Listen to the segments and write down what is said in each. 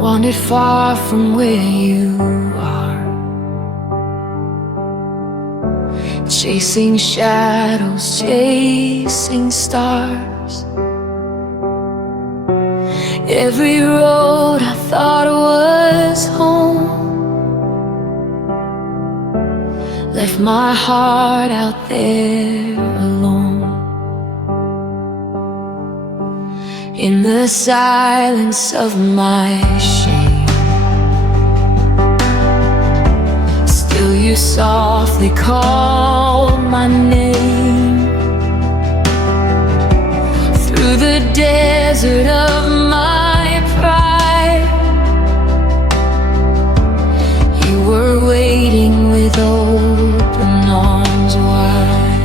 wandered far from where you are, chasing shadows, chasing stars. Every road I thought was home left my heart out there alone. In the silence of my shame, still you softly called my name. Through the desert of my pride, you were waiting with open arms wide.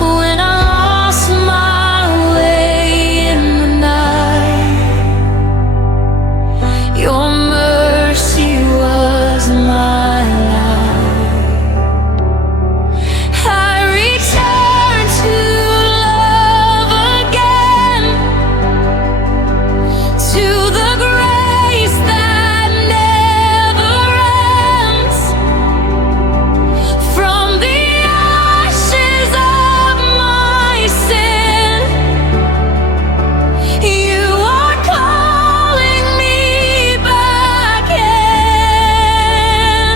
When I lost my way in the night, your mercy was my light. I returned to love again, to the grace that never ends. From the ashes of my sin, you are calling me back in.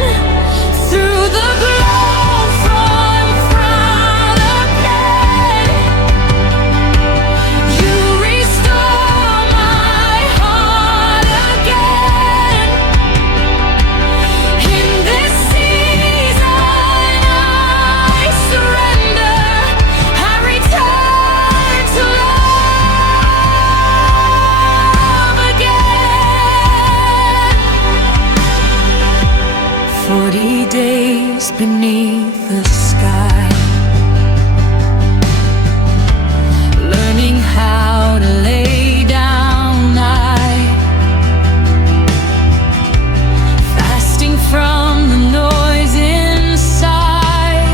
Through the glow from the pit, you restore my heart again. In this season I surrender, I return to love again. 40 days beneath the sky, learning how to lay down night, fasting from the noise inside,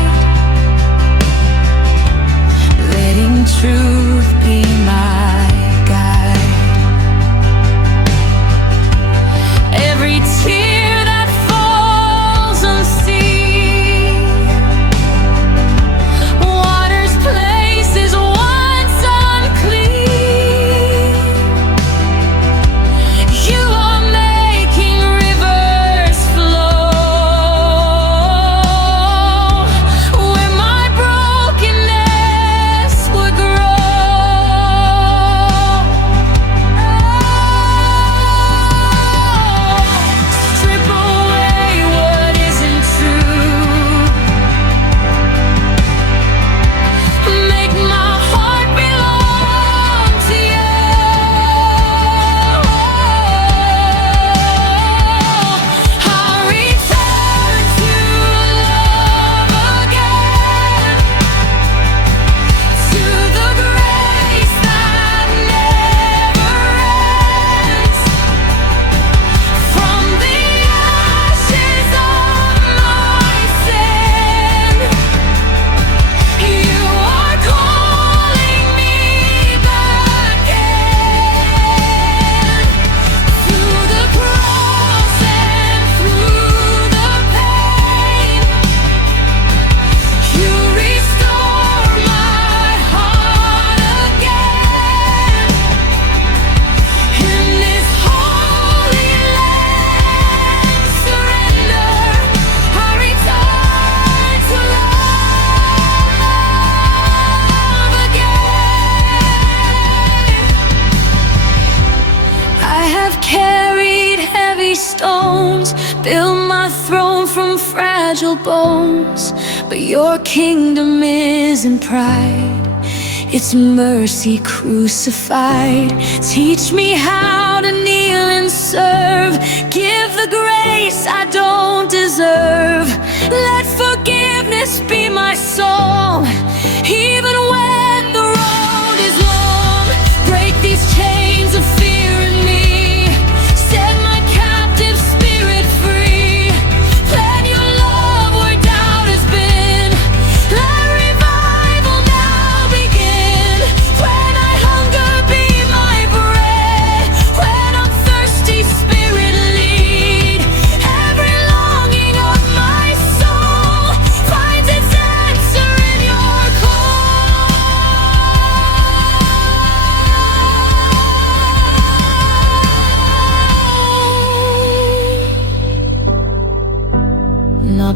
letting truth be my guide. Every tear that falls unseen waters places once unclean. You are making rivers flow where my brokenness would grow. Strip away what isn't true, make my heart belong to you. I'll return to love again, to the grace that never ends. From the ashes of my sin, you are calling me back in. Through the cross and through the pain, you restore my heart again. In this holy land surrender, I return to love again. I have carried heavy stones, built my throne from fragile bones, but your kingdom isn't pride, it's mercy crucified. Teach me how to kneel and serve, give the grace I don't deserve. Let forgiveness be my song, even when the road is long. Break these chains of fear in me, set my captive spirit free. Plant your love where doubt has been, let revival now begin. When I hunger, be my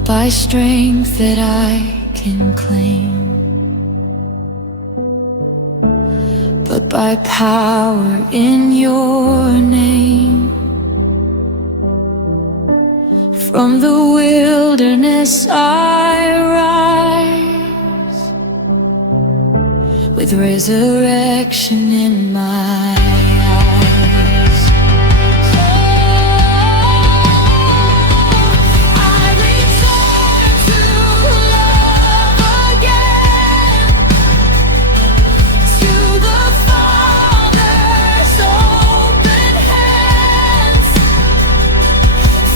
by strength that I can claim, but by power in your name. From the wilderness I rise, with resurrection in my eyes. I return to love again, to the Father's open hands.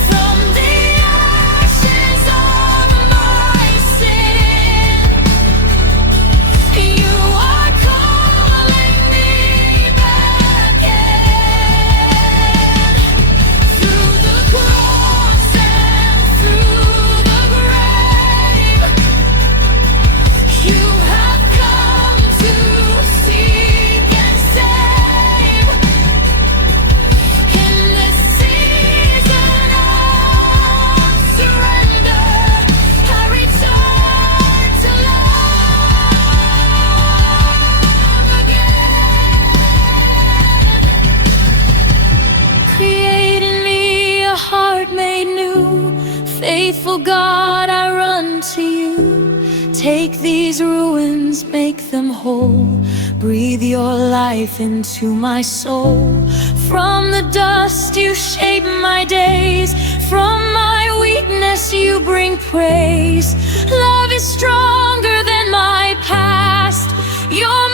From the ashes of my sin, you are calling me back in. Through the cross and through the grave, you have come to seek and save. In this season of surrender, I return to love again. Create in me a heart made new. Faithful God, I run to you. Take these ruins, make them whole. Breathe your life into my soul. From the dust you shape my days. From my weakness you bring praise. Love is stronger than my past. You're